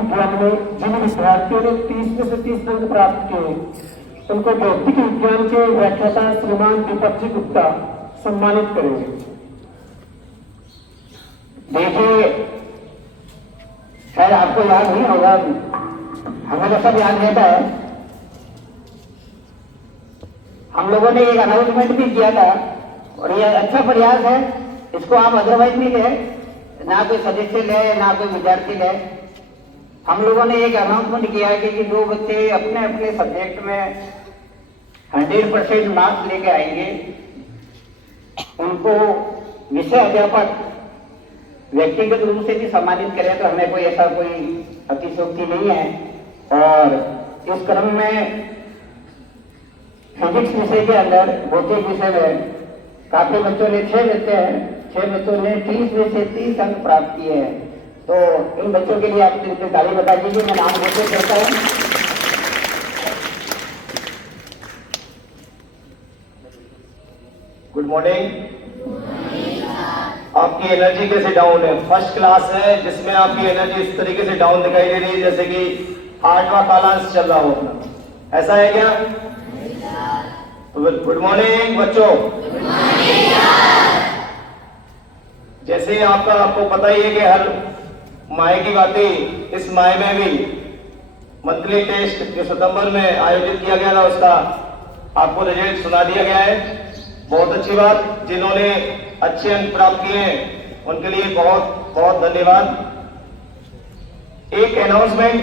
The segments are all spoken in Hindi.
में जिन विद्यार्थियों ने 30 में से 30 अंक प्राप्त किए उनको भौतिक विज्ञान के व्याख्याता श्रीमान दीपक जी गुप्ता सम्मानित करेंगे। देखिए, शायद आपको याद नहीं होगा, हमें तो सब याद रहता है। हम लोगों ने एक अनाउंसमेंट भी किया था और यह अच्छा प्रयास है। इसको आप अदरवाइज नहीं ले, ना कोई सदस्य ले ना कोई विद्यार्थी ले। हम लोगों ने एक अनाउंसमेंट किया है कि जो बच्चे अपने अपने सब्जेक्ट में 100% मार्क्स लेके आएंगे उनको विषय अध्यापक व्यक्तिगत रूप से भी सम्मानित करें, तो हमें कोई ऐसा कोई अतिशयोक्ति नहीं है। और इस क्रम में फिजिक्स विषय के अंदर भौतिक विषय में काफी बच्चों ने 6 बच्चों ने 30 में से 30 अंक प्राप्त किए हैं। तो इन बच्चों के लिए आप ताली बता दीजिए। मैं नाम घोषित करता हूँ। Good morning. आपकी एनर्जी कैसे डाउन है? फर्स्ट क्लास है जिसमें आपकी एनर्जी इस तरीके से डाउन दिखाई दे रही है जैसे कि 8वां कालांश चल रहा हो अपना। ऐसा है क्या? तो गुड मॉर्निंग बच्चों। जैसे आपको पता ही है कि हर माह की बातें इस माह में भी मंथली टेस्ट जो सितंबर में आयोजित किया गया था उसका आपको रिजल्ट सुना दिया गया है। बहुत अच्छी बात। जिन्होंने अच्छे अंक प्राप्त किए हैं उनके लिए बहुत बहुत धन्यवाद। एक अनाउंसमेंट,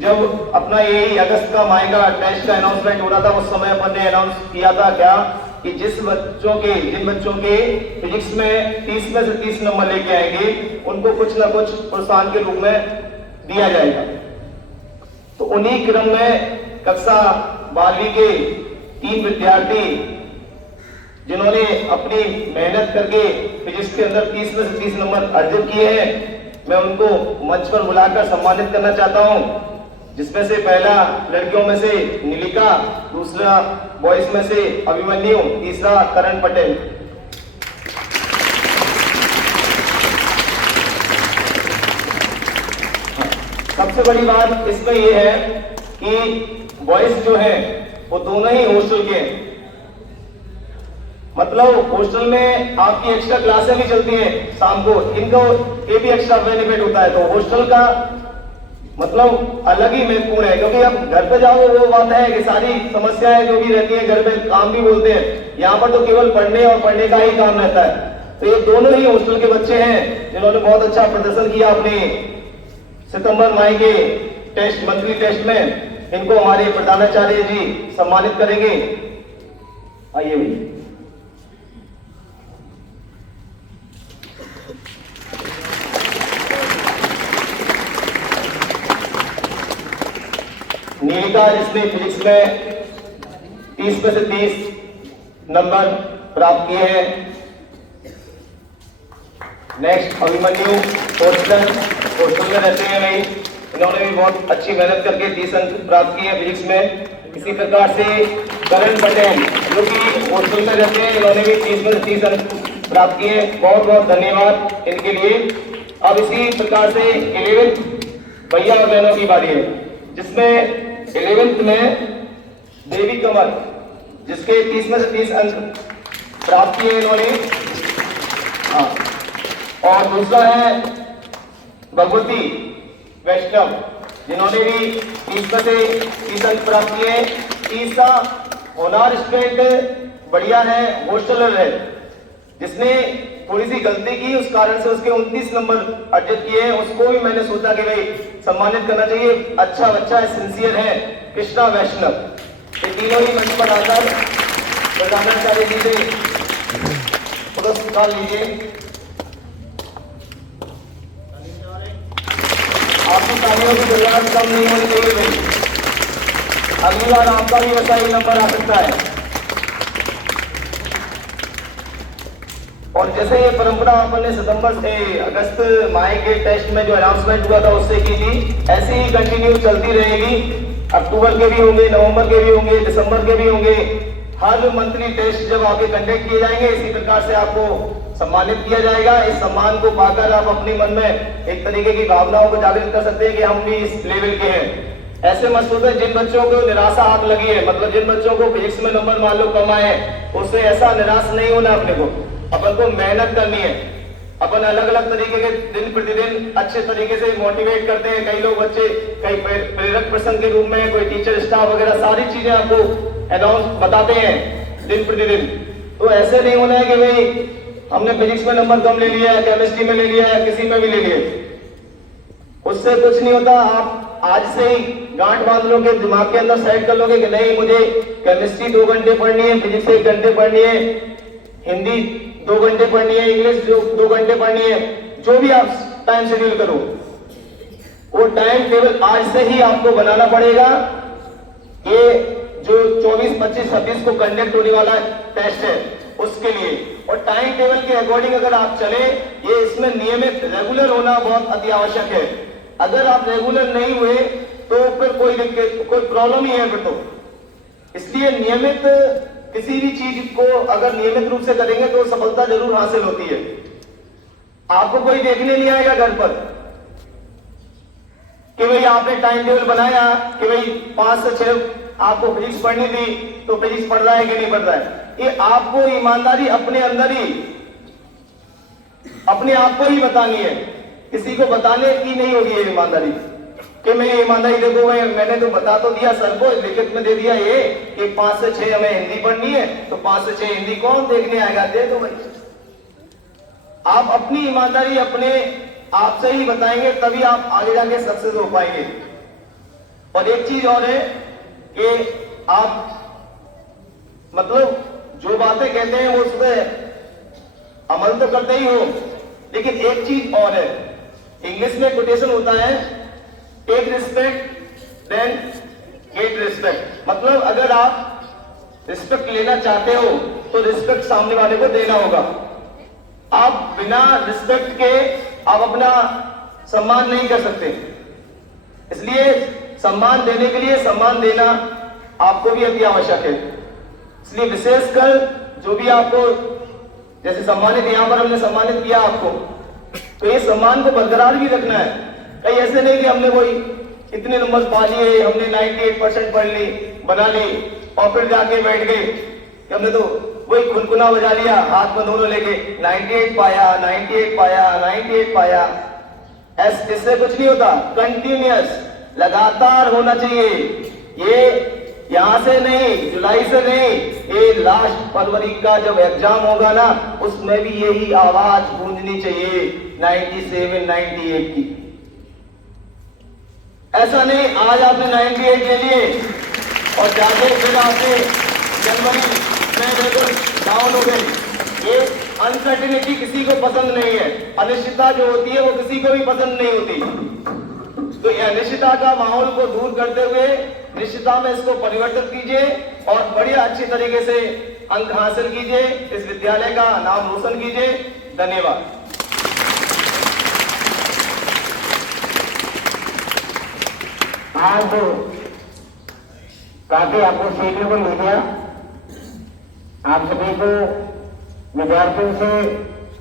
जब अपना यही अगस्त का माह का टेस्ट का अनाउंसमेंट हो रहा था उस समय अपन ने अनाउंस किया था क्या कि जिन बच्चों के फिजिक्स में 30 में से 30 नंबर लेके आएंगे उनको कुछ ना कुछ प्रोत्साहन के रूप में दिया जाएगा। तो उन्हीं क्रम में कक्षा 12वीं के 3 विद्यार्थी जिन्होंने अपनी मेहनत करके फिजिक्स के अंदर 30 में से 30 नंबर अर्जित किए हैं, मैं उनको मंच पर बुलाकर सम्मानित करना चाहता हूं। जिसमें से पहला लड़कियों में से नीलिका, दूसरा बॉयज में से अभिमन्यु, तीसरा करण पटेल। सबसे बड़ी बात इसमें यह है कि बॉयज जो है वो दोनों ही हॉस्टल के हैं। मतलब हॉस्टल में आपकी एक्स्ट्रा क्लासें भी चलती हैं शाम को, इनको ये भी एक्स्ट्रा बेनिफिट होता है। तो हॉस्टल का मतलब अलग ही महत्वपूर्ण है, क्योंकि अब घर पे जाओ वो बात है कि सारी समस्याएं जो भी रहती हैं घर में काम भी बोलते हैं, यहाँ पर तो केवल पढ़ने और पढ़ने का ही काम रहता है। तो ये दोनों ही हॉस्टल के बच्चे हैं जिन्होंने बहुत अच्छा प्रदर्शन किया अपने सितंबर माह के टेस्ट, मंथली टेस्ट में। इनको हमारे प्रधानाचार्य जी सम्मानित करेंगे। आइए भाई। नीलिका जिसने फिजिक्स में 30 में से 30 नंबर प्राप्त किए हैं। नेक्स्ट अभिमन्यु, हॉस्टल में रहते हैं भाई, इन्होंने भी बहुत अच्छी मेहनत करके 30 अंक प्राप्त किए हैं फिजिक्स में। इसी प्रकार से करण पटेल जो कि हॉस्टल में रहते हैं, इन्होंने भी 30 में से 30 अंक प्राप्त किए। बहुत बहुत धन्यवाद इनके लिए। अब इसी प्रकार से 11th भैया और बहनों की बारी है, जिसमें 11th में देवी कमल जिसके 30 में से 30 अंक प्राप्त किए इन्होंने। हाँ, और दूसरा है भगवती वैष्णव जिन्होंने भी 30 में से 30 अंक प्राप्त किए। तीसरा होनार स्टूडेंट बढ़िया है, हॉस्टलर है, जिसने थोड़ी सी गलती की उस कारण से उसके 29 नंबर अर्जित किए हैं। उसको भी मैंने सोचा कि भाई सम्मानित करना चाहिए। अच्छा बच्चा है, सिंसियर है, कृष्णा वैष्णव। ये तीनों ही मंच पर आकर प्रधानाचार्य जी से पुरस्कार लीजिए। आपकी तालियों की जरूरत कम नहीं होनी चाहिए भाई। अगली बार आपका भी वैसा ही नंबर आ सकता है। और जैसे ये परंपरा अपन ने सितंबर से अगस्त माह के टेस्ट में जो अनाउंसमेंट हुआ था उससे की थी, ऐसे ही कंटिन्यू चलती रहेगी। अक्टूबर के भी होंगे, नवंबर के भी होंगे, दिसंबर के भी होंगे, हर मंथली टेस्ट जब आपके कंडक्ट किए जाएंगे, इसी प्रकार से आपको सम्मानित किया जाएगा। इस सम्मान को पाकर आप अपने मन में एक तरीके की भावनाओं को जागृत कर सकते हैं कि हम भी इस लेवल के हैं। ऐसे मत सोचें जिन बच्चों को निराशा आग लगी है, मतलब जिन बच्चों को फिजिक्स में नंबर मान लो कम आए हैं, उससे ऐसा निराश नहीं होना। अपने को अपन को मेहनत करनी है। अपन अलग अलग तरीके के दिन प्रतिदिन अच्छे तरीके से मोटिवेट करते हैं। कई लोग बच्चे कई प्रेरक प्रसंग के रूप में, कोई टीचर स्टाफ वगैरह सारी चीजें आपको अनाउंस बताते हैं दिन प्रतिदिन। तो ऐसे नहीं होना है कि भाई हमने फिजिक्स में नंबर कम ले लिया है, केमिस्ट्री में ले लिया है, किसी में भी ले लिया, उससे कुछ नहीं होता। आप आज से ही गांठ बांध लोगे, दिमाग के अंदर सेट कर लोगे कि नहीं, मुझे केमिस्ट्री 2 घंटे पढ़नी है, फिजिक्स 1 घंटे पढ़नी है, हिंदी 2 घंटे पढ़नी है, इंग्लिश 2 घंटे पढ़नी है। जो भी आप टाइम शेड्यूल करो, वो टाइम टेबल आज से ही आपको बनाना पड़ेगा। ये जो 24, 25, 26 को कंडक्ट होने वाला टेस्ट है उसके लिए, और टाइम टेबल के अकॉर्डिंग अगर आप चले, ये इसमें नियमित रेगुलर होना बहुत अति आवश्यक है। अगर आप रेगुलर नहीं हुए तो फिर कोई दिक्कत, कोई प्रॉब्लम ही है फिर तो। इसलिए नियमित किसी भी चीज को अगर नियमित रूप से करेंगे तो सफलता जरूर हासिल होती है। आपको कोई देखने नहीं आएगा घर पर कि भाई आपने टाइम टेबल बनाया कि भाई 5 से 6 आपको फिजिक्स पढ़नी थी, तो फिजिक्स पढ़ रहा है कि नहीं पढ़ रहा है। ये आपको ईमानदारी अपने अंदर ही, अपने आप को ही बतानी है, किसी को बताने की नहीं होगी ये ईमानदारी कि मैं ईमानदारी देखो भाई मैंने तो बता तो दिया सर को, लिखित में दे दिया ये कि 5 से 6 हमें हिंदी पढ़नी है, तो 5 से 6 हिंदी कौन देखने आएगा, दे दो भाई। आप अपनी ईमानदारी अपने आप से ही बताएंगे, तभी आप आगे जाके सक्सेस हो पाएंगे। और एक चीज और है कि आप मतलब जो बातें कहते हैं वो उस पर अमल तो करते ही हो, लेकिन एक चीज और है, इंग्लिश में कोटेशन होता है take respect then get respect. मतलब अगर आप रिस्पेक्ट लेना चाहते हो तो रिस्पेक्ट सामने वाले को देना होगा। आप बिना रिस्पेक्ट के आप अपना सम्मान नहीं कर सकते। इसलिए सम्मान देने के लिए सम्मान देना आपको भी अति आवश्यक है। इसलिए विशेषकर जो भी आपको जैसे सम्मानित, यहां पर हमने सम्मानित किया आपको, तो ये सम्मान को बरकरार भी रखना है। कहीं ऐसे नहीं कि हमने वही इतने नंबर पा लिए, हमने 98% पढ़ ली, बना ली और फिर जाके बैठ गए कि हमने तो वही खुनखुना बजा लिया हाथ में दोनों लेके, 98 पाया, 98 पाया, 98 पाया। इससे कुछ नहीं होता। कंटिन्यूअस, लगातार होना चाहिए। ये यहां से नहीं, जुलाई से नहीं, ये लास्ट फरवरी का जब एग्जाम होगा ना, उसमें भी यही आवाज गूंजनी चाहिए 97, 98 की। ऐसा नहीं आज आपने 98 ले लिए और जाके फिर आपने जनवरी में बिल्कुल डाउन हो गए। ये अनसर्टिनिटी किसी को पसंद नहीं है। अनिश्चितता जो होती है वो किसी को भी पसंद नहीं होती। तो ये अनिश्चितता का माहौल को दूर करते हुए निश्चितता में इसको परिवर्तित कीजिए और बढ़िया अच्छी तरीके से अंक हासिल कीजिए, इस विद्यालय का नाम रोशन कीजिए। धन्यवाद। आज काफी आपको सीखने को मिल गया। आप सभी को विद्यार्थियों से,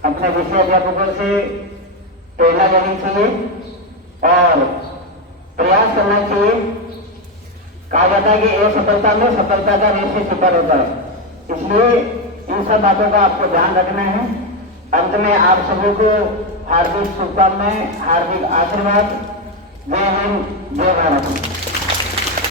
अपने विषय अध्यापकों से प्रेरणा लेनी चाहिए और प्रयास करना चाहिए। कहा जाता है कि असफलता में सफलता का रहस्य छिपा होता है। इसलिए इन सब बातों का आपको ध्यान रखना है। अंत में आप सभी को हार्दिक शुभकामनाएं, हार्दिक आशीर्वाद। जय हिंद, जय भारत।